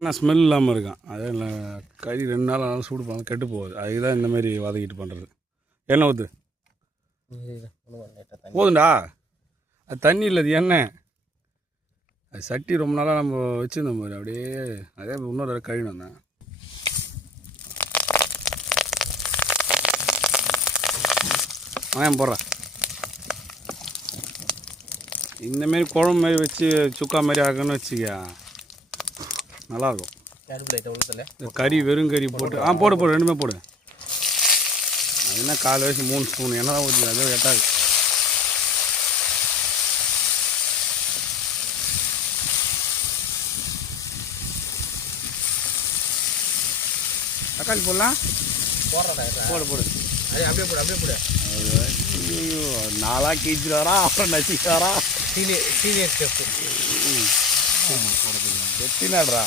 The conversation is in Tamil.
ஆனால் ஸ்மெல் இல்லாமல் இருக்கான். அதே இல்லை கறி 2 நாள் ஆனாலும் சூடு பண்ணாலும் கெட்டு போகுது. அதுக்கு தான் இந்தமாரி வதக்கிட்டு பண்ணுறது. எண்ணெய் ஊற்று. போதுண்டா. அது தண்ணி இல்லை, அது எண்ணெய். அது சட்டி ரொம்ப நாளாக நம்ம வச்சுருந்த மாதிரி அப்படியே அதே இன்னொரு கழுவினு வந்தேன். போடுறேன். இந்தமாரி குழம்பு மாரி வச்சு சுக்கா மாதிரி ஆக்கணும்னு வச்சுக்க நல்லாயிருக்கும். கறி வெறும் கறி போட்டு போடு ரெண்டுமே போடு. அது என்ன 4 வயசு 3 ஸ்பூன் என்ன தான் ஊற்றி அதே எட்டாது. தக்காளி போடலாம். போடு அப்படியே போடு. ஐயோ, நாளாக கீச்சு வரா, அப்புறம் நசிக்கு வரா. Senior chef எத்தினாடுறா.